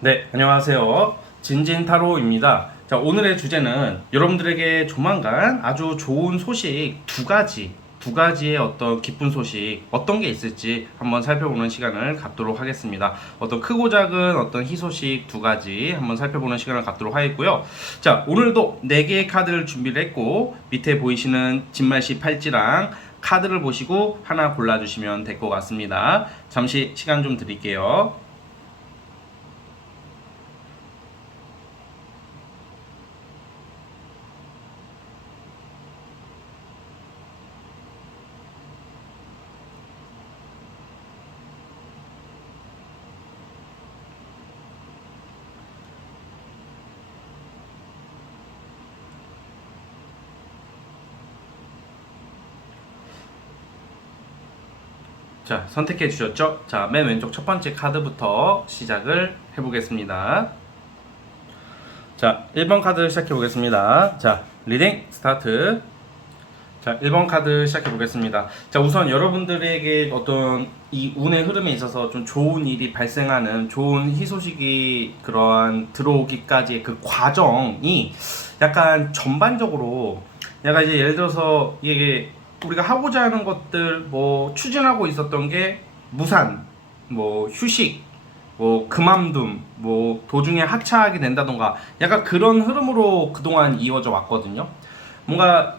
네, 안녕하세요. 진진타로입니다. 자, 오늘의 주제는 여러분들에게 조만간 아주 좋은 소식 두 가지의 어떤 기쁜 소식, 어떤 게 있을지 한번 살펴보는 시간을 갖도록 하겠습니다. 어떤 크고 작은 어떤 희소식 두 가지 한번 살펴보는 시간을 갖도록 하겠고요. 자, 오늘도 4개의 카드를 준비를 했고, 밑에 보이시는 진말씨 팔찌랑 카드를 보시고 하나 골라주시면 될 것 같습니다. 잠시 시간 좀 드릴게요. 자, 선택해 주셨죠? 자, 맨 왼쪽 첫 번째 카드부터 시작을 해보겠습니다. 자, 1번 카드 시작해 보겠습니다. 자, 리딩 스타트. 자, 1번 카드 시작해 보겠습니다. 자, 우선 여러분들에게 어떤 이 운의 흐름에 있어서 좀 좋은 일이 발생하는 좋은 희소식이 그러한 들어오기까지의 그 과정이 약간 전반적으로 약간 이제 예를 들어서 이게 우리가 하고자 하는 것들 뭐 추진하고 있었던 게 무산, 뭐 휴식, 뭐 그만둠, 뭐 도중에 하차하게 된다던가 약간 그런 흐름으로 그동안 이어져 왔거든요. 뭔가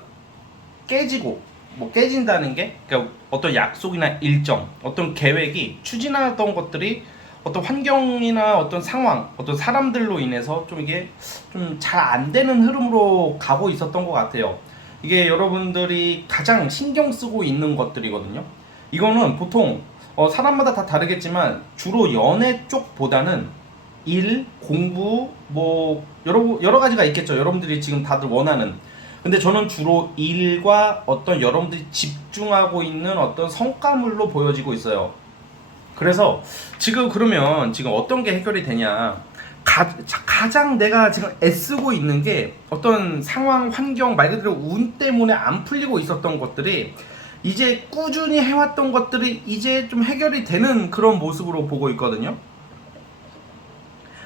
깨지고 뭐 깨진다는 게 그러니까 어떤 약속이나 일정, 어떤 계획이 추진하던 것들이 어떤 환경이나 어떤 상황, 어떤 사람들로 인해서 좀 이게 좀 잘 안 되는 흐름으로 가고 있었던 것 같아요. 이게 여러분들이 가장 신경 쓰고 있는 것들이거든요. 이거는 보통 사람마다 다 다르겠지만 주로 연애 쪽보다는 일, 공부, 뭐 여러 가지가 있겠죠. 여러분들이 지금 다들 원하는. 근데 저는 주로 일과 어떤 여러분들이 집중하고 있는 어떤 성과물로 보여지고 있어요. 그래서 지금 그러면 지금 어떤 게 해결이 되냐? 가장 내가 지금 애쓰고 있는 게 어떤 상황, 환경, 말 그대로 운 때문에 안 풀리고 있었던 것들이 이제 꾸준히 해왔던 것들이 이제 좀 해결이 되는 그런 모습으로 보고 있거든요.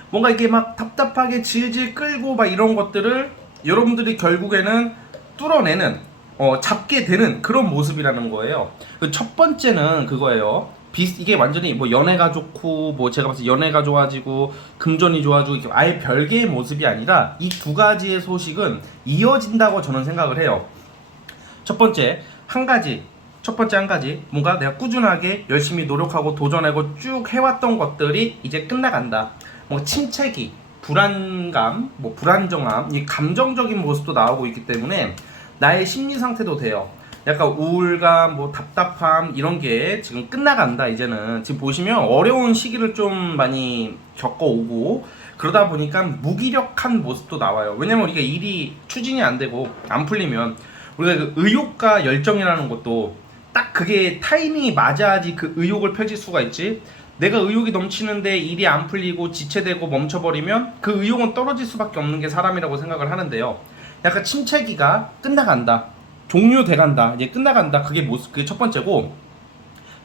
뭔가 이게 막 답답하게 질질 끌고 막 이런 것들을 여러분들이 결국에는 뚫어내는 잡게 되는 그런 모습이라는 거예요. 첫 번째는 그거예요. 이게 완전히 뭐 연애가 좋고 뭐 제가 봤을 때 연애가 좋아지고 금전이 좋아지고 이게 아예 별개의 모습이 아니라 이 두 가지의 소식은 이어진다고 저는 생각을 해요. 첫 번째 한 가지 뭔가 내가 꾸준하게 열심히 노력하고 도전하고 쭉 해왔던 것들이 이제 끝나간다. 뭔가 침체기, 불안감, 뭐 불안정함, 이 감정적인 모습도 나오고 있기 때문에 나의 심리 상태도 돼요. 약간 우울감, 뭐 답답함 이런 게 지금 끝나간다. 이제는 지금 보시면 어려운 시기를 좀 많이 겪어오고 그러다 보니까 무기력한 모습도 나와요. 왜냐면 우리가 일이 추진이 안 되고 안 풀리면 우리가 그 의욕과 열정이라는 것도 딱 그게 타이밍이 맞아야지 그 의욕을 펼칠 수가 있지. 내가 의욕이 넘치는데 일이 안 풀리고 지체되고 멈춰버리면 그 의욕은 떨어질 수밖에 없는 게 사람이라고 생각을 하는데요. 약간 침체기가 끝나간다. 종료돼간다. 이제 끝나간다. 그게 모습, 그게 첫 번째고,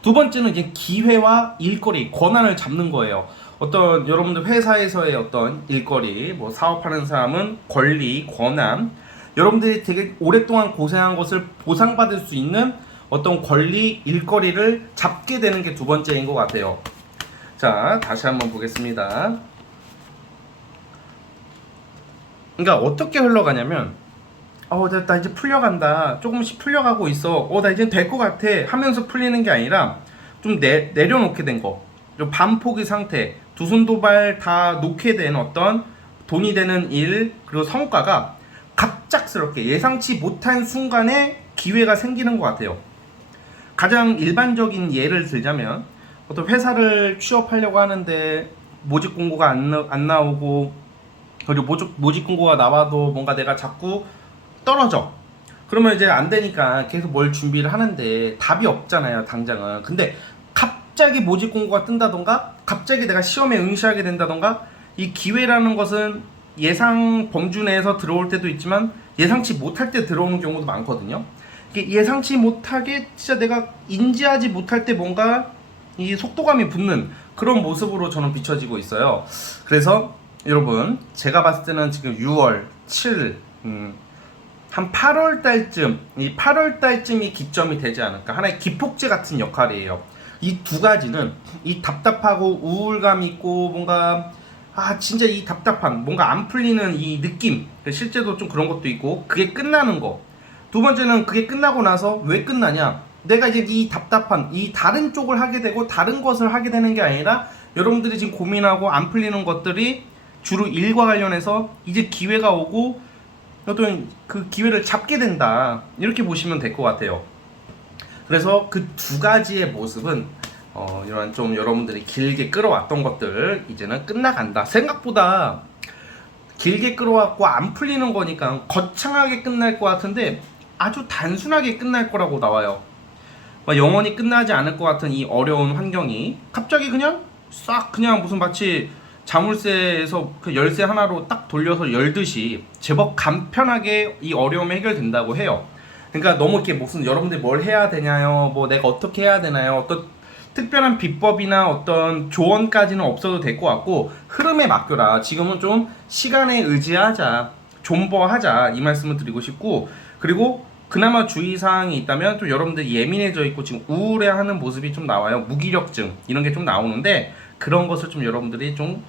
두 번째는 이제 기회와 일거리, 권한을 잡는 거예요. 어떤 여러분들 회사에서의 어떤 일거리, 뭐 사업하는 사람은 권리, 권한, 여러분들이 되게 오랫동안 고생한 것을 보상받을 수 있는 어떤 권리, 일거리를 잡게 되는 게 두 번째인 것 같아요. 자, 다시 한번 보겠습니다. 그러니까 어떻게 흘러가냐면 나 이제 풀려간다. 조금씩 풀려가고 있어. 나 이제 될 것 같아. 하면서 풀리는 게 아니라 좀 내려놓게 된 거. 좀 반포기 상태. 두 손 두 발 다 놓게 된 어떤 돈이 되는 일, 그리고 성과가 갑작스럽게 예상치 못한 순간에 기회가 생기는 것 같아요. 가장 일반적인 예를 들자면 어떤 회사를 취업하려고 하는데 모집 공고가 안 나오고 그리고 모집 공고가 나와도 뭔가 내가 자꾸 떨어져. 그러면 이제 안 되니까 계속 뭘 준비를 하는데 답이 없잖아요, 당장은. 근데 갑자기 모집 공고가 뜬다던가, 갑자기 내가 시험에 응시하게 된다던가, 이 기회라는 것은 예상 범주 내에서 들어올 때도 있지만 예상치 못할 때 들어오는 경우도 많거든요. 이게 예상치 못하게 진짜 내가 인지하지 못할 때 뭔가 이 속도감이 붙는 그런 모습으로 저는 비춰지고 있어요. 그래서 여러분 제가 봤을 때는 지금 6월 7일 한 8월 달쯤, 이 8월 달쯤이 기점이 되지 않을까. 하나의 기폭제 같은 역할이에요. 이 두 가지는 이 답답하고 우울감 있고 뭔가 진짜 이 답답한 뭔가 안 풀리는 이 느낌, 실제도 좀 그런 것도 있고 그게 끝나는 거. 두 번째는 그게 끝나고 나서 왜 끝나냐, 내가 이제 이 답답한 이 다른 쪽을 하게 되고 다른 것을 하게 되는 게 아니라 여러분들이 지금 고민하고 안 풀리는 것들이 주로 일과 관련해서 이제 기회가 오고 어떤 그 기회를 잡게 된다, 이렇게 보시면 될 것 같아요. 그래서 그 두 가지의 모습은 이런 좀 여러분들이 길게 끌어왔던 것들 이제는 끝나간다. 생각보다 길게 끌어왔고 안 풀리는 거니까 거창하게 끝날 것 같은데 아주 단순하게 끝날 거라고 나와요. 영원히 끝나지 않을 것 같은 이 어려운 환경이 갑자기 그냥 싹 그냥 무슨 마치 자물쇠에서 그 열쇠 하나로 딱 돌려서 열듯이 제법 간편하게 이 어려움이 해결된다고 해요. 그러니까 너무 이렇게 무슨 여러분들이 뭘 해야 되냐요, 뭐 내가 어떻게 해야 되나요, 어떤 특별한 비법이나 어떤 조언까지는 없어도 될 것 같고 흐름에 맡겨라. 지금은 좀 시간에 의지하자, 존버하자, 이 말씀을 드리고 싶고, 그리고 그나마 주의사항이 있다면 좀 여러분들이 예민해져 있고 지금 우울해하는 모습이 좀 나와요. 무기력증 이런 게 좀 나오는데 그런 것을 좀 여러분들이 좀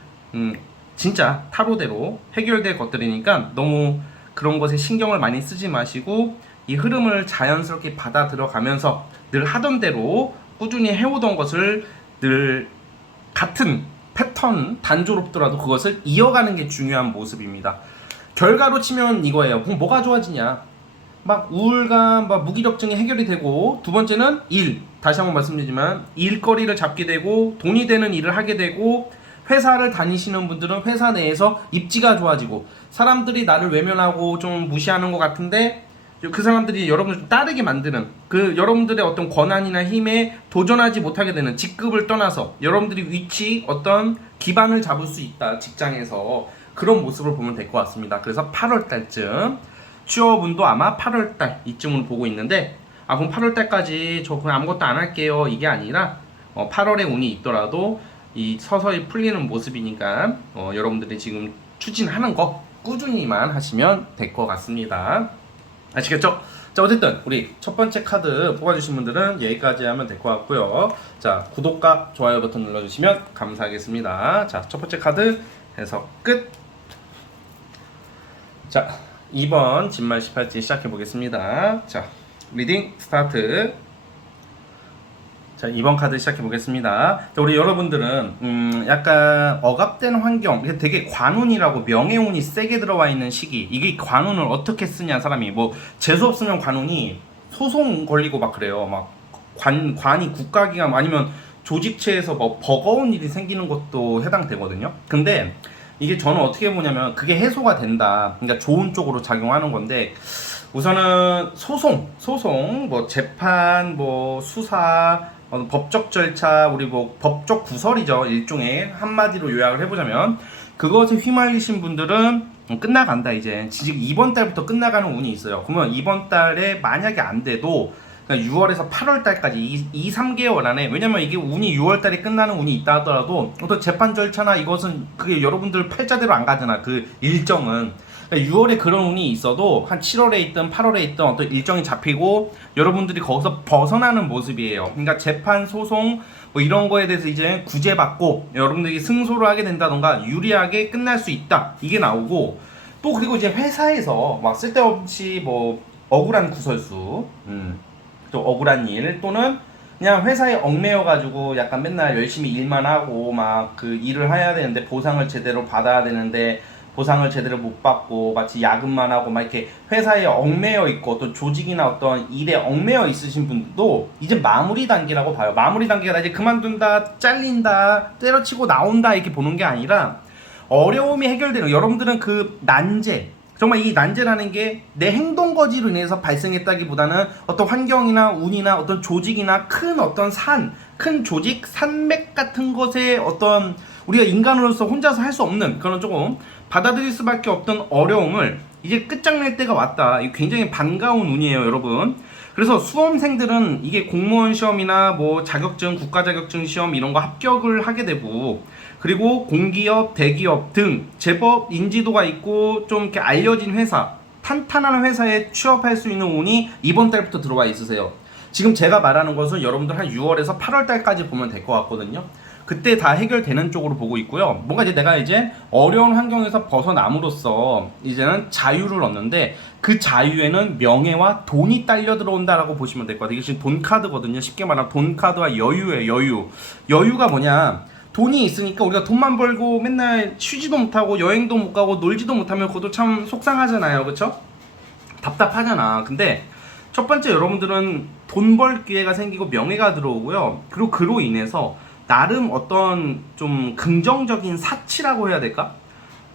진짜 타로대로 해결될 것들이니까 너무 그런 것에 신경을 많이 쓰지 마시고 이 흐름을 자연스럽게 받아들여 가면서 늘 하던 대로 꾸준히 해오던 것을 늘 같은 패턴 단조롭더라도 그것을 이어가는 게 중요한 모습입니다. 결과로 치면 이거예요. 그럼 뭐가 좋아지냐, 막 우울감, 막 무기력증이 해결이 되고, 두 번째는 일, 다시 한번 말씀드리지만 일거리를 잡게 되고 돈이 되는 일을 하게 되고, 회사를 다니시는 분들은 회사 내에서 입지가 좋아지고, 사람들이 나를 외면하고 좀 무시하는 것 같은데 그 사람들이 여러분을 좀 따르게 만드는, 그 여러분들의 어떤 권한이나 힘에 도전하지 못하게 되는, 직급을 떠나서 여러분들이 위치, 어떤 기반을 잡을 수 있다, 직장에서. 그런 모습을 보면 될 것 같습니다. 그래서 8월달쯤 취업운도 아마 8월달 이쯤으로 보고 있는데, 그럼 8월달까지 저 그냥 아무것도 안 할게요, 이게 아니라 8월에 운이 있더라도 이 서서히 풀리는 모습이니까 여러분들이 지금 추진하는 거 꾸준히만 하시면 될 것 같습니다. 아시겠죠? 자, 어쨌든 우리 첫 번째 카드 뽑아주신 분들은 여기까지 하면 될 것 같고요. 자, 구독과 좋아요 버튼 눌러주시면 감사하겠습니다. 자, 첫 번째 카드 해석 끝. 자, 2번 진말 18지 시작해 보겠습니다. 자, 리딩 스타트. 자, 2번 카드 시작해 보겠습니다. 자, 우리 여러분들은 약간 억압된 환경, 되게 관운이라고 명예운이 세게 들어와 있는 시기. 이게 관운을 어떻게 쓰냐, 사람이 뭐 재수 없으면 관운이 소송 걸리고 막 그래요. 막 관이 국가기관 아니면 조직체에서 뭐 버거운 일이 생기는 것도 해당되거든요. 근데 이게 저는 어떻게 보냐면 그게 해소가 된다, 그러니까 좋은 쪽으로 작용하는 건데, 우선은 소송, 뭐 재판, 뭐 수사, 법적 절차, 우리 뭐 법적 구설이죠, 일종의. 한마디로 요약을 해보자면 그것에 휘말리신 분들은 끝나간다. 이제 지금 이번 달부터 끝나가는 운이 있어요. 그러면 이번 달에 만약에 안 돼도 6월에서 8월 달까지 2, 3개월 안에, 왜냐면 이게 운이 6월 달에 끝나는 운이 있다 하더라도 어떤 재판 절차나 이것은 그게 여러분들 팔자대로 안 가잖아, 그 일정은. 6월에 그런 운이 있어도 한 7월에 있든 8월에 있든 어떤 일정이 잡히고 여러분들이 거기서 벗어나는 모습이에요. 그러니까 재판, 소송 뭐 이런 거에 대해서 이제 구제받고 여러분들이 승소를 하게 된다던가 유리하게 끝날 수 있다, 이게 나오고, 또 그리고 이제 회사에서 막 쓸데없이 뭐 억울한 구설수, 또 억울한 일, 또는 그냥 회사에 얽매여 가지고 약간 맨날 열심히 일만 하고 막 그 일을 해야 되는데 보상을 제대로 받아야 되는데 보상을 제대로 못 받고 마치 야근만 하고 막 이렇게 회사에 얽매여 있고, 또 조직이나 어떤 일에 얽매여 있으신 분들도 이제 마무리 단계라고 봐요. 마무리 단계가 이제 그만둔다, 잘린다, 때려치고 나온다, 이렇게 보는 게 아니라 어려움이 해결되는, 여러분들은 그 난제, 정말 이 난제라는 게 내 행동 거지로 인해서 발생했다기보다는 어떤 환경이나 운이나 어떤 조직이나 큰 어떤 큰 조직, 산맥 같은 것에 어떤 우리가 인간으로서 혼자서 할 수 없는 그런 조금 받아들일 수밖에 없던 어려움을 이제 끝장낼 때가 왔다. 이게 굉장히 반가운 운이에요, 여러분. 그래서 수험생들은 이게 공무원 시험이나 뭐 자격증, 국가 자격증 시험 이런 거 합격을 하게 되고, 그리고 공기업, 대기업 등 제법 인지도가 있고 좀 이렇게 알려진 회사, 탄탄한 회사에 취업할 수 있는 운이 이번 달부터 들어와 있으세요. 지금 제가 말하는 것은 여러분들 한 6월에서 8월 달까지 보면 될 것 같거든요. 그때 다 해결되는 쪽으로 보고 있고요. 뭔가 이제 내가 이제 어려운 환경에서 벗어남으로써 이제는 자유를 얻는데, 그 자유에는 명예와 돈이 딸려 들어온다라고 보시면 될 것 같아요. 이게 지금 돈 카드거든요. 쉽게 말하면 돈 카드와 여유예요. 여유. 여유가 뭐냐? 돈이 있으니까 우리가 돈만 벌고 맨날 쉬지도 못하고 여행도 못 가고 놀지도 못하면 그것도 참 속상하잖아요. 그쵸? 답답하잖아. 근데 첫 번째, 여러분들은 돈 벌 기회가 생기고 명예가 들어오고요. 그리고 그로 인해서 나름 어떤 좀 긍정적인 사치라고 해야 될까?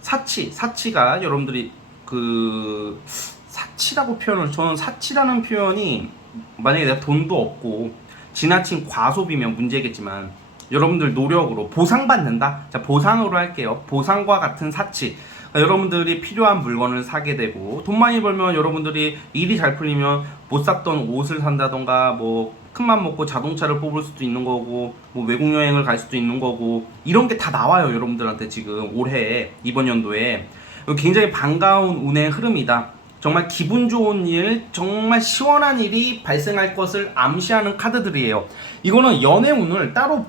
사치가 여러분들이 그 사치라고 표현을, 저는 사치라는 표현이 만약에 내가 돈도 없고 지나친 과소비면 문제겠지만 여러분들 노력으로 보상받는다? 자, 보상으로 할게요. 보상과 같은 사치. 여러분들이 필요한 물건을 사게 되고, 돈 많이 벌면 여러분들이 일이 잘 풀리면 못 샀던 옷을 산다던가, 뭐 큰맘 먹고 자동차를 뽑을 수도 있는 거고, 뭐 외국 여행을 갈 수도 있는 거고, 이런 게 다 나와요. 여러분들한테 지금 올해 이번 연도에 굉장히 반가운 운의 흐름이다. 정말 기분 좋은 일, 정말 시원한 일이 발생할 것을 암시하는 카드들이에요. 이거는 연애운을 따로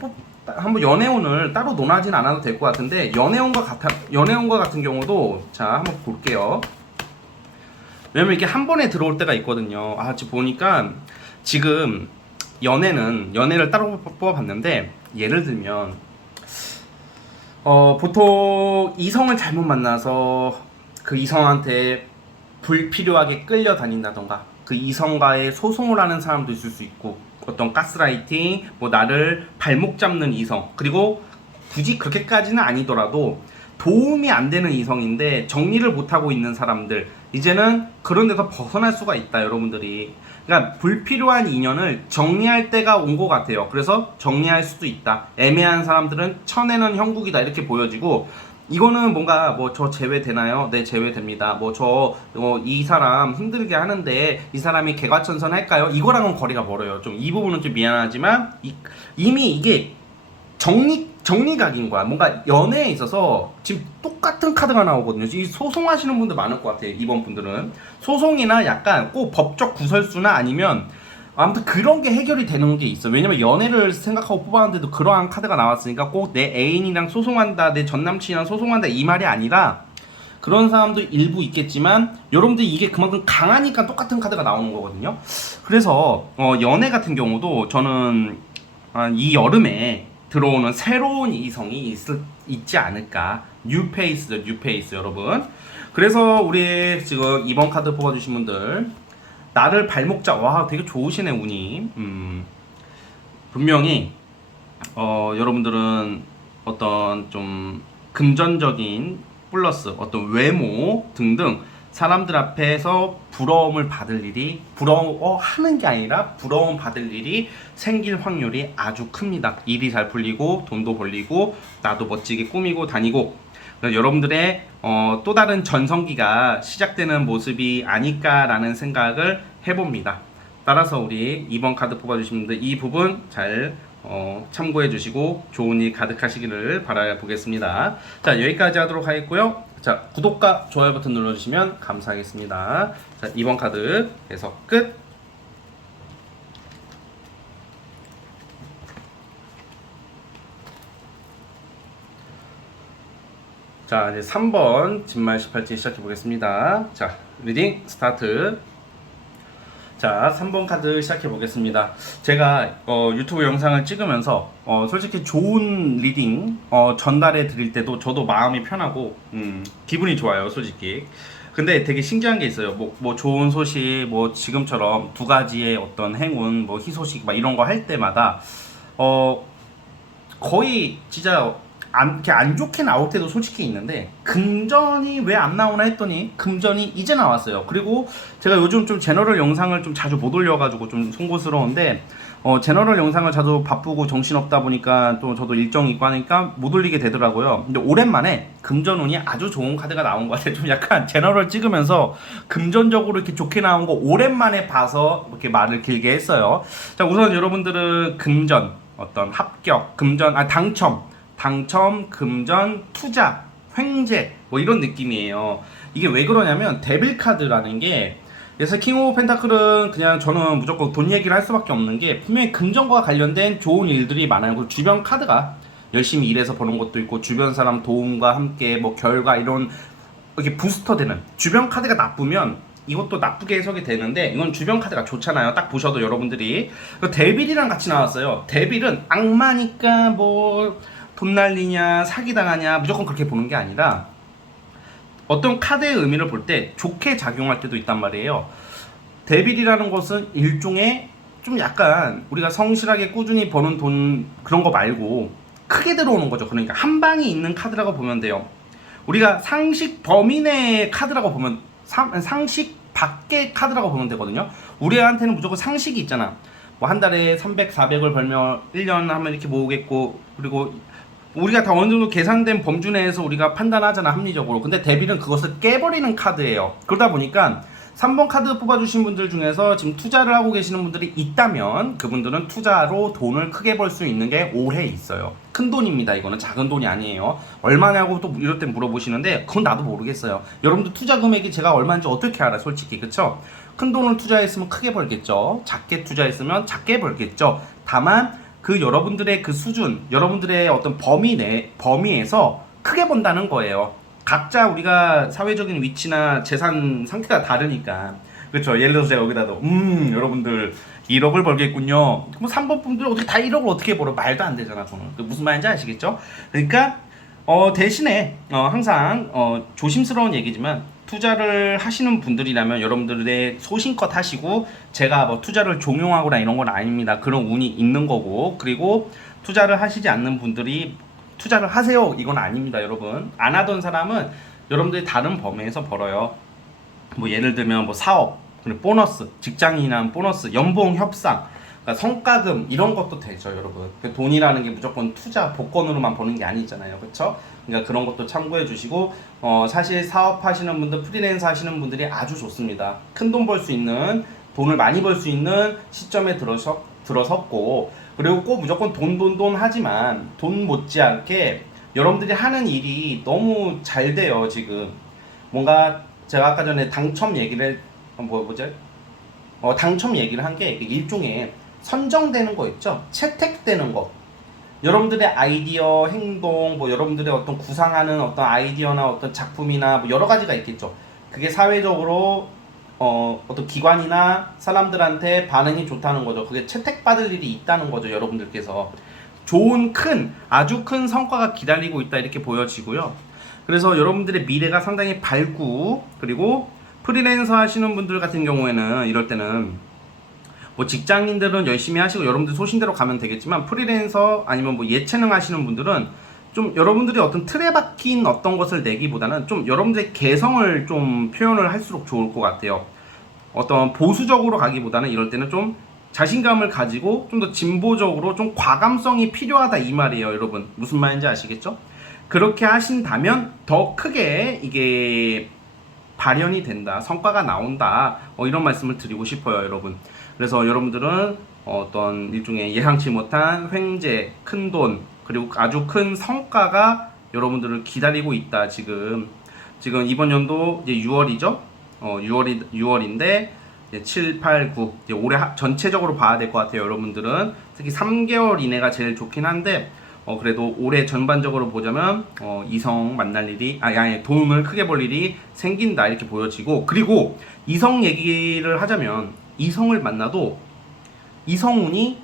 한번 연애운을 따로 논하진 않아도 될 것 같은데, 연애운과 같은 경우도 자 한번 볼게요. 왜냐면 이게 한 번에 들어올 때가 있거든요. 지금 보니까 지금 연애를 따로 뽑아봤는데, 예를 들면 보통 이성을 잘못 만나서 그 이성한테 불필요하게 끌려다닌다던가, 그 이성과의 소송을 하는 사람도 있을 수 있고, 어떤 가스라이팅, 뭐 나를 발목 잡는 이성, 그리고 굳이 그렇게까지는 아니더라도 도움이 안 되는 이성인데 정리를 못하고 있는 사람들, 이제는 그런 데서 벗어날 수가 있다. 여러분들이 그러니까 불필요한 인연을 정리할 때가 온 것 같아요. 그래서 정리할 수도 있다. 애매한 사람들은 쳐내는 형국이다, 이렇게 보여지고, 이거는 뭔가 뭐 저 제외되나요? 네, 제외됩니다. 뭐 이 사람 힘들게 하는데 이 사람이 개과천선 할까요? 이거랑은 거리가 멀어요. 좀 이 부분은 좀 미안하지만 이미 이게 정리각인 거야. 뭔가 연애에 있어서 지금 똑같은 카드가 나오거든요. 이 소송하시는 분들 많을 것 같아요. 이번 분들은 소송이나 약간 꼭 법적 구설수나 아니면 아무튼 그런 게 해결이 되는 게 있어. 왜냐면 연애를 생각하고 뽑았는데도 그러한 카드가 나왔으니까 꼭 내 애인이랑 소송한다, 내 전남친이랑 소송한다, 이 말이 아니라, 그런 사람도 일부 있겠지만 여러분들 이게 그만큼 강하니까 똑같은 카드가 나오는 거거든요. 그래서 연애 같은 경우도 저는 이 여름에 들어오는 새로운 이성이 있지 않을까. 뉴페이스죠, 뉴페이스 여러분. 그래서 우리 지금 이번 카드 뽑아주신 분들, 나를 발목 잡아, 되게 좋으시네 운이. 분명히 여러분들은 어떤 좀 금전적인 플러스 어떤 외모 등등 사람들 앞에서 부러움을 받을 일이, 하는 게 아니라 부러움 받을 일이 생길 확률이 아주 큽니다. 일이 잘 풀리고 돈도 벌리고 나도 멋지게 꾸미고 다니고, 여러분들의 또 다른 전성기가 시작되는 모습이 아닐까라는 생각을 해봅니다. 따라서 우리 이번 카드 뽑아주신 분들 이 부분 잘 참고해 주시고 좋은 일 가득하시기를 바라보겠습니다. 자, 여기까지 하도록 하겠고요. 자, 구독과 좋아요 버튼 눌러주시면 감사하겠습니다. 자, 이번 카드 해석 끝. 자, 이제 3번 진말 18지 시작해 보겠습니다. 자, 리딩 스타트. 자, 3번 카드 시작해 보겠습니다. 제가 유튜브 영상을 찍으면서 솔직히 좋은 리딩 전달해 드릴 때도 저도 마음이 편하고 기분이 좋아요, 솔직히. 근데 되게 신기한 게 있어요. 뭐 좋은 소식, 뭐 지금처럼 두 가지의 어떤 행운, 뭐 희소식 막 이런 거 할 때마다 거의 진짜 이렇게 안 좋게 나올 때도 솔직히 있는데, 금전이 왜 안 나오나 했더니 금전이 이제 나왔어요. 그리고 제가 요즘 좀 제너럴 영상을 좀 자주 못 올려가지고 좀 송구스러운데, 제너럴 영상을 자주 바쁘고 정신없다 보니까 또 저도 일정이 있고 하니까 못 올리게 되더라고요. 근데 오랜만에 금전운이 아주 좋은 카드가 나온 것 같아요. 좀 약간 제너럴 찍으면서 금전적으로 이렇게 좋게 나온 거 오랜만에 봐서 이렇게 말을 길게 했어요. 자, 우선 여러분들은 금전, 어떤 합격, 금전, 당첨, 금전, 투자, 횡재, 뭐 이런 느낌이에요. 이게 왜 그러냐면 데빌 카드라는 게, 그래서 킹 오브 펜타클은 그냥 저는 무조건 돈 얘기를 할 수밖에 없는 게, 분명히 금전과 관련된 좋은 일들이 많아요. 그리고 주변 카드가 열심히 일해서 버는 것도 있고, 주변 사람 도움과 함께 뭐 결과 이런 이렇게 부스터 되는, 주변 카드가 나쁘면 이것도 나쁘게 해석이 되는데, 이건 주변 카드가 좋잖아요. 딱 보셔도 여러분들이. 데빌이랑 같이 나왔어요. 데빌은 악마니까 뭐 돈 날리냐 사기당하냐 무조건 그렇게 보는 게 아니라, 어떤 카드의 의미를 볼 때 좋게 작용할 때도 있단 말이에요. 데빌이라는 것은 일종의 좀 약간 우리가 성실하게 꾸준히 버는 돈 그런 거 말고 크게 들어오는 거죠. 그러니까 한 방이 있는 카드라고 보면 돼요. 우리가 상식 범위 내의 카드라고 보면, 상식 밖의 카드라고 보면 되거든요. 우리한테는 무조건 상식이 있잖아. 뭐 한 달에 300, 400을 벌면 1년 하면 이렇게 모으겠고, 그리고 우리가 다 어느 정도 계산된 범주 내에서 우리가 판단하잖아, 합리적으로. 근데 데빌은 그것을 깨버리는 카드예요. 그러다 보니까 3번 카드 뽑아주신 분들 중에서 지금 투자를 하고 계시는 분들이 있다면, 그분들은 투자로 돈을 크게 벌 수 있는 게 올해 있어요. 큰 돈입니다. 이거는 작은 돈이 아니에요. 얼마냐고 또 이럴 때 물어보시는데, 그건 나도 모르겠어요. 여러분들 투자 금액이 제가 얼마인지 어떻게 알아, 솔직히. 그쵸? 큰 돈을 투자했으면 크게 벌겠죠. 작게 투자했으면 작게 벌겠죠. 다만 그 여러분들의 그 수준, 여러분들의 어떤 범위에서 크게 본다는 거예요. 각자 우리가 사회적인 위치나 재산 상태가 다르니까. 그렇죠. 예를 들어서 제가 여기다도 여러분들 1억을 벌겠군요. 뭐 3번 분들 어떻게 다 1억을 어떻게 벌어? 말도 안 되잖아, 저는. 무슨 말인지 아시겠죠? 그러니까 대신에 항상 조심스러운 얘기지만, 투자를 하시는 분들이라면 여러분들의 소신껏 하시고, 제가 뭐 투자를 종용하거나 이런 건 아닙니다. 그런 운이 있는 거고, 그리고 투자를 하시지 않는 분들이 투자를 하세요, 이건 아닙니다. 여러분, 안 하던 사람은 여러분들이 다른 범위에서 벌어요. 뭐 예를 들면 뭐 사업, 그리고 보너스, 직장인이나 보너스, 연봉 협상, 그러니까 성과금 이런 것도 되죠, 여러분. 돈이라는 게 무조건 투자 복권으로만 버는 게 아니잖아요, 그렇죠? 그러니까 그런 것도 참고해 주시고, 사실 사업하시는 분들, 프리랜서 하시는 분들이 아주 좋습니다. 큰 돈 벌 수 있는, 돈을 많이 벌 수 있는 시점에 들어섰고, 그리고 꼭 무조건 돈 하지만 돈 못지않게 여러분들이 하는 일이 너무 잘 돼요. 지금 뭔가 제가 아까 전에 당첨 얘기를 당첨 얘기를 한 게 일종의 선정되는 거 있죠? 채택되는 거. 여러분들의 아이디어, 행동, 뭐 여러분들의 어떤 구상하는 어떤 아이디어나 어떤 작품이나 뭐 여러 가지가 있겠죠. 그게 사회적으로 어떤 기관이나 사람들한테 반응이 좋다는 거죠. 그게 채택받을 일이 있다는 거죠. 여러분들께서 좋은 아주 큰 성과가 기다리고 있다, 이렇게 보여지고요. 그래서 여러분들의 미래가 상당히 밝고, 그리고 프리랜서 하시는 분들 같은 경우에는 이럴 때는 뭐 직장인들은 열심히 하시고 여러분들 소신대로 가면 되겠지만, 프리랜서 아니면 뭐 예체능 하시는 분들은 좀 여러분들이 어떤 틀에 박힌 어떤 것을 내기보다는 좀 여러분들의 개성을 좀 표현을 할수록 좋을 것 같아요. 어떤 보수적으로 가기보다는 이럴 때는 좀 자신감을 가지고 좀 더 진보적으로 좀 과감성이 필요하다, 이 말이에요. 여러분, 무슨 말인지 아시겠죠? 그렇게 하신다면 더 크게 이게 발현이 된다, 성과가 나온다, 이런 말씀을 드리고 싶어요, 여러분. 그래서 여러분들은 어떤 일종의 예상치 못한 횡재, 큰 돈, 그리고 아주 큰 성과가 여러분들을 기다리고 있다. 지금 이번 연도 이제 6월이죠. 6월인데 7, 8, 9 이제 올해 전체적으로 봐야 될 것 같아요. 여러분들은 특히 3개월 이내가 제일 좋긴 한데, 그래도 올해 전반적으로 보자면 이성 만날 일이 아니 돈을 크게 벌 일이 생긴다, 이렇게 보여지고, 그리고 이성 얘기를 하자면 이성을 만나도 이성운이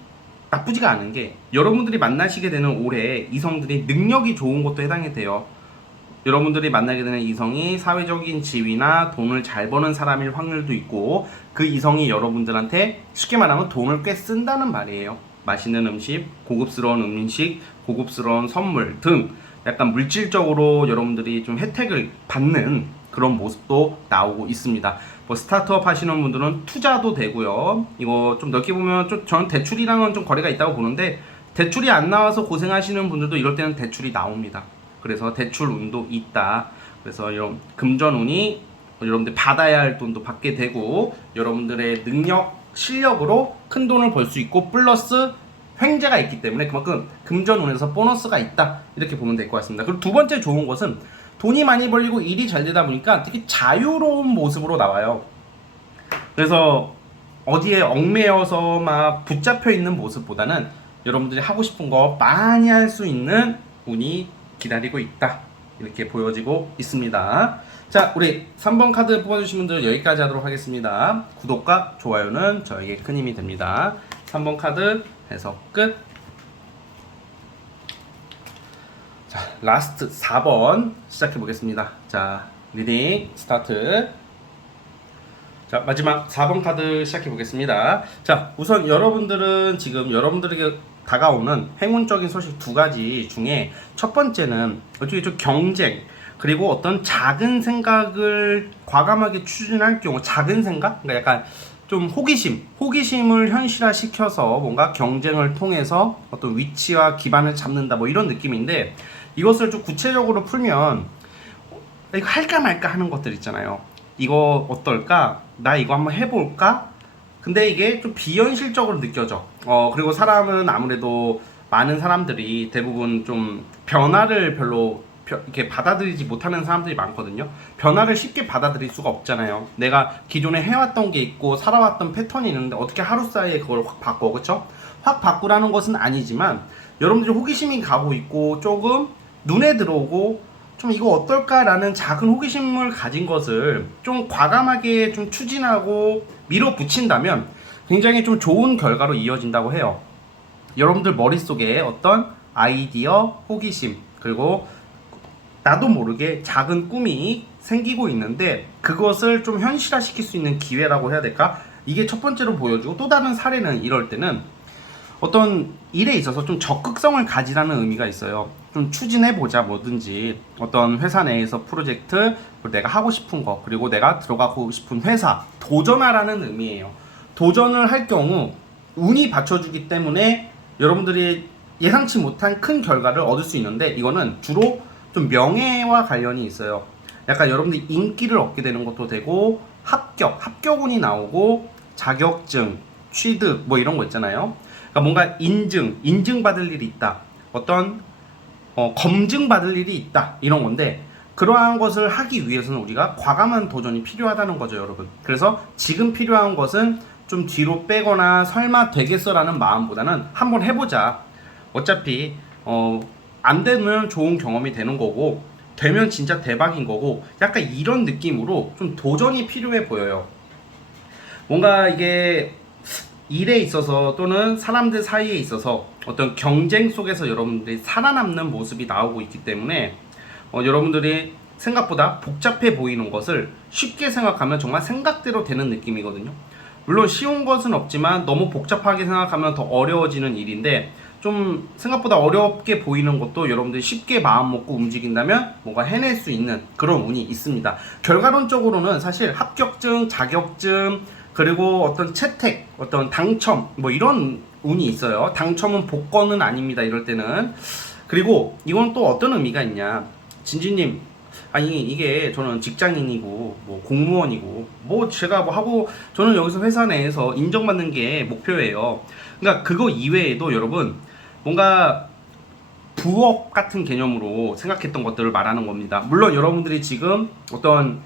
나쁘지가 않은 게, 여러분들이 만나시게 되는 올해 이성들이 능력이 좋은 것도 해당이 돼요. 여러분들이 만나게 되는 이성이 사회적인 지위나 돈을 잘 버는 사람일 확률도 있고, 그 이성이 여러분들한테 쉽게 말하면 돈을 꽤 쓴다는 말이에요. 맛있는 음식, 고급스러운 음식, 고급스러운 선물 등 약간 물질적으로 여러분들이 좀 혜택을 받는 그런 그런 모습도 나오고 있습니다. 뭐 스타트업 하시는 분들은 투자도 되고요. 이거 좀 넓게 보면 저는 대출이랑은 좀 거리가 있다고 보는데, 대출이 안 나와서 고생하시는 분들도 이럴 때는 대출이 나옵니다. 그래서 대출 운도 있다. 그래서 이런 금전운이 여러분들 받아야 할 돈도 받게 되고, 여러분들의 능력, 실력으로 큰 돈을 벌 수 있고, 플러스 횡재가 있기 때문에 그만큼 금전운에서 보너스가 있다, 이렇게 보면 될 것 같습니다. 그리고 두 번째 좋은 것은 돈이 많이 벌리고 일이 잘 되다 보니까 되게 자유로운 모습으로 나와요. 그래서 어디에 얽매여서 막 붙잡혀 있는 모습보다는 여러분들이 하고 싶은 거 많이 할 수 있는 운이 기다리고 있다, 이렇게 보여지고 있습니다. 자, 우리 3번 카드 뽑아주신 분들 여기까지 하도록 하겠습니다. 구독과 좋아요는 저에게 큰 힘이 됩니다. 3번 카드 해석 끝. 자, 라스트 4번 시작해 보겠습니다. 자, 리딩 스타트. 자, 마지막 4번 카드 시작해 보겠습니다. 자, 우선 여러분들은 지금 여러분들에게 다가오는 행운적인 소식 두 가지 중에 첫 번째는 어떻게 좀 경쟁, 그리고 어떤 작은 생각을 과감하게 추진할 경우, 작은 생각? 그러니까 약간 좀 호기심을 현실화시켜서 뭔가 경쟁을 통해서 어떤 위치와 기반을 잡는다, 뭐 이런 느낌인데, 이것을 좀 구체적으로 풀면 이거 할까 말까 하는 것들 있잖아요. 이거 어떨까? 나 이거 한번 해볼까? 근데 이게 좀 비현실적으로 느껴져. 그리고 사람은 아무래도 많은 사람들이 대부분 좀 변화를 별로 이렇게 받아들이지 못하는 사람들이 많거든요. 변화를 쉽게 받아들일 수가 없잖아요. 내가 기존에 해왔던 게 있고 살아왔던 패턴이 있는데 어떻게 하루 사이에 그걸 확 바꿔, 그쵸? 확 바꾸라는 것은 아니지만 여러분들이 호기심이 가고 있고 조금 눈에 들어오고 좀 이거 어떨까라는 작은 호기심을 가진 것을 좀 과감하게 좀 추진하고 밀어붙인다면 굉장히 좀 좋은 결과로 이어진다고 해요. 여러분들 머릿속에 어떤 아이디어, 호기심, 그리고 나도 모르게 작은 꿈이 생기고 있는데 그것을 좀 현실화시킬 수 있는 기회라고 해야 될까? 이게 첫 번째로 보여주고, 또 다른 사례는 이럴 때는 어떤 일에 있어서 좀 적극성을 가지라는 의미가 있어요. 좀 추진해보자, 뭐든지 어떤 회사 내에서 프로젝트, 그리고 내가 하고 싶은 거, 그리고 내가 들어가고 싶은 회사, 도전하라는 의미예요. 도전을 할 경우 운이 받쳐주기 때문에 여러분들이 예상치 못한 큰 결과를 얻을 수 있는데, 이거는 주로 좀 명예와 관련이 있어요. 약간 여러분들이 인기를 얻게 되는 것도 되고, 합격운이 나오고, 자격증, 취득, 뭐 이런 거 있잖아요. 그러니까 뭔가 인증받을 일이 있다, 어떤 검증받을 일이 있다, 이런 건데, 그러한 것을 하기 위해서는 우리가 과감한 도전이 필요하다는 거죠, 여러분. 그래서 지금 필요한 것은 좀 뒤로 빼거나 설마 되겠어라는 마음보다는 한번 해보자. 어차피 안 되면 좋은 경험이 되는 거고, 되면 진짜 대박인 거고, 약간 이런 느낌으로 좀 도전이 필요해 보여요. 뭔가 이게 일에 있어서 또는 사람들 사이에 있어서 어떤 경쟁 속에서 여러분들이 살아남는 모습이 나오고 있기 때문에 여러분들이 생각보다 복잡해 보이는 것을 쉽게 생각하면 정말 생각대로 되는 느낌이거든요. 물론 쉬운 것은 없지만 너무 복잡하게 생각하면 더 어려워지는 일인데, 좀 생각보다 어렵게 보이는 것도 여러분들이 쉽게 마음 먹고 움직인다면 뭔가 해낼 수 있는 그런 운이 있습니다. 결과론적으로는 사실 합격증, 자격증, 그리고 어떤 채택, 어떤 당첨, 뭐 이런 운이 있어요. 당첨은 복권은 아닙니다, 이럴 때는. 그리고 이건 또 어떤 의미가 있냐, 진지님, 아니 이게 저는 직장인이고 뭐 공무원이고 뭐 제가 뭐 하고, 저는 여기서 회사 내에서 인정받는 게 목표예요. 그러니까 그거 이외에도 여러분 뭔가 부업 같은 개념으로 생각했던 것들을 말하는 겁니다. 물론 여러분들이 지금 어떤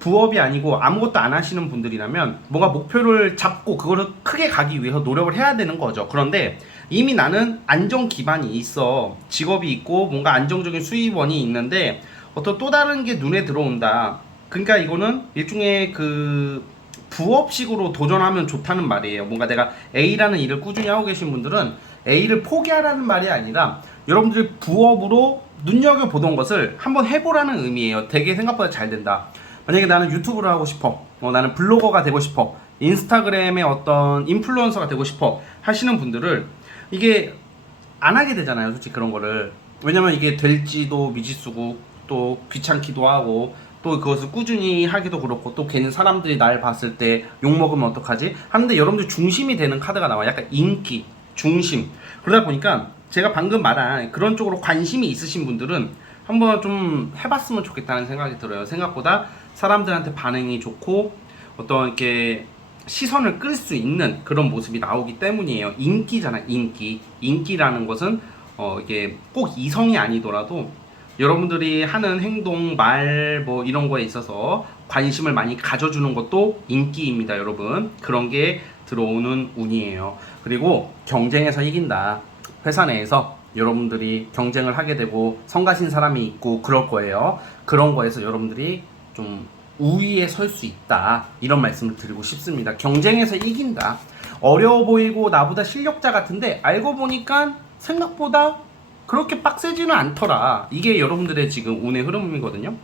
부업이 아니고 아무것도 안 하시는 분들이라면 뭔가 목표를 잡고 그거를 크게 가기 위해서 노력을 해야 되는 거죠. 그런데 이미 나는 안정 기반이 있어, 직업이 있고 뭔가 안정적인 수입원이 있는데 어떤 또 다른 게 눈에 들어온다. 그러니까 이거는 일종의 그 부업식으로 도전하면 좋다는 말이에요. 뭔가 내가 A라는 일을 꾸준히 하고 계신 분들은 A를 포기하라는 말이 아니라 여러분들이 부업으로 눈여겨보던 것을 한번 해보라는 의미예요. 되게 생각보다 잘 된다. 만약에 나는 유튜브를 하고 싶어, 나는 블로거가 되고 싶어, 인스타그램의 어떤 인플루언서가 되고 싶어 하시는 분들을 이게 안 하게 되잖아요, 솔직히 그런 거를. 왜냐면 이게 될지도 미지수고 또 귀찮기도 하고 또 그것을 꾸준히 하기도 그렇고 또 괜히 사람들이 날 봤을 때 욕먹으면 어떡하지? 하는데 여러분들 중심이 되는 카드가 나와요. 약간 인기, 중심. 그러다 보니까 제가 방금 말한 그런 쪽으로 관심이 있으신 분들은 한번 좀 해봤으면 좋겠다는 생각이 들어요. 생각보다 사람들한테 반응이 좋고 어떤 이렇게 시선을 끌 수 있는 그런 모습이 나오기 때문이에요. 인기잖아, 인기. 인기라는 것은 이게 꼭 이성이 아니더라도 여러분들이 하는 행동, 말, 뭐 이런 거에 있어서 관심을 많이 가져주는 것도 인기입니다, 여러분. 그런 게 들어오는 운이에요. 그리고 경쟁에서 이긴다. 회사 내에서 여러분들이 경쟁을 하게 되고 성가신 사람이 있고 그럴 거예요. 그런 거에서 여러분들이 좀 우위에 설 수 있다. 이런 말씀을 드리고 싶습니다. 경쟁에서 이긴다. 어려워 보이고 나보다 실력자 같은데 알고 보니까 생각보다 그렇게 빡세지는 않더라. 이게 여러분들의 지금 운의 흐름이거든요.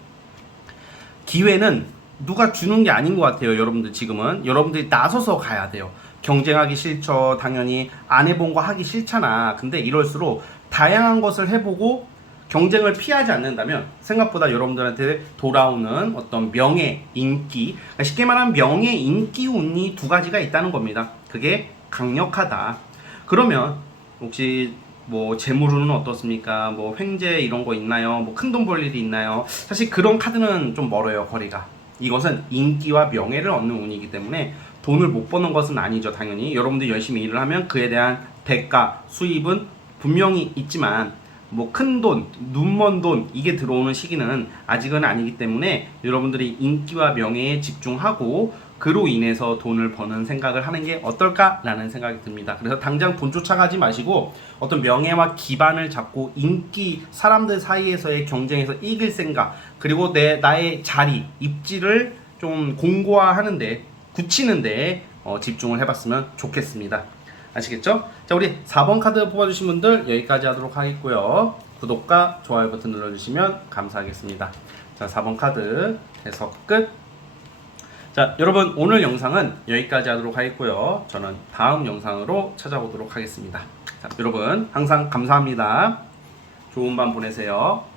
기회는 누가 주는 게 아닌 것 같아요. 여러분들 지금은 여러분들이 나서서 가야 돼요. 경쟁하기 싫죠. 당연히 안 해본 거 하기 싫잖아. 근데 이럴수록 다양한 것을 해보고 경쟁을 피하지 않는다면 생각보다 여러분들한테 돌아오는 어떤 명예, 인기, 그러니까 쉽게 말하면 명예, 인기 운이 두 가지가 있다는 겁니다. 그게 강력하다. 그러면 혹시 뭐 재물운은 어떻습니까? 뭐 횡재 이런 거 있나요? 뭐 큰돈 벌 일이 있나요? 사실 그런 카드는 좀 멀어요, 거리가. 이것은 인기와 명예를 얻는 운이기 때문에 돈을 못 버는 것은 아니죠, 당연히. 여러분들이 열심히 일을 하면 그에 대한 대가, 수입은 분명히 있지만 뭐 큰 돈, 눈먼 돈 이게 들어오는 시기는 아직은 아니기 때문에 여러분들이 인기와 명예에 집중하고 그로 인해서 돈을 버는 생각을 하는 게 어떨까라는 생각이 듭니다. 그래서 당장 돈 쫓아가지 마시고 어떤 명예와 기반을 잡고 인기, 사람들 사이에서의 경쟁에서 이길 생각, 그리고 나의 자리, 입지를 좀 공고화하는데, 굳히는데 집중을 해봤으면 좋겠습니다. 아시겠죠? 자, 우리 4번 카드 뽑아주신 분들 여기까지 하도록 하겠고요. 구독과 좋아요 버튼 눌러주시면 감사하겠습니다. 자, 4번 카드 해석 끝. 자, 여러분 오늘 영상은 여기까지 하도록 하겠고요. 저는 다음 영상으로 찾아오도록 하겠습니다. 자, 여러분 항상 감사합니다. 좋은 밤 보내세요.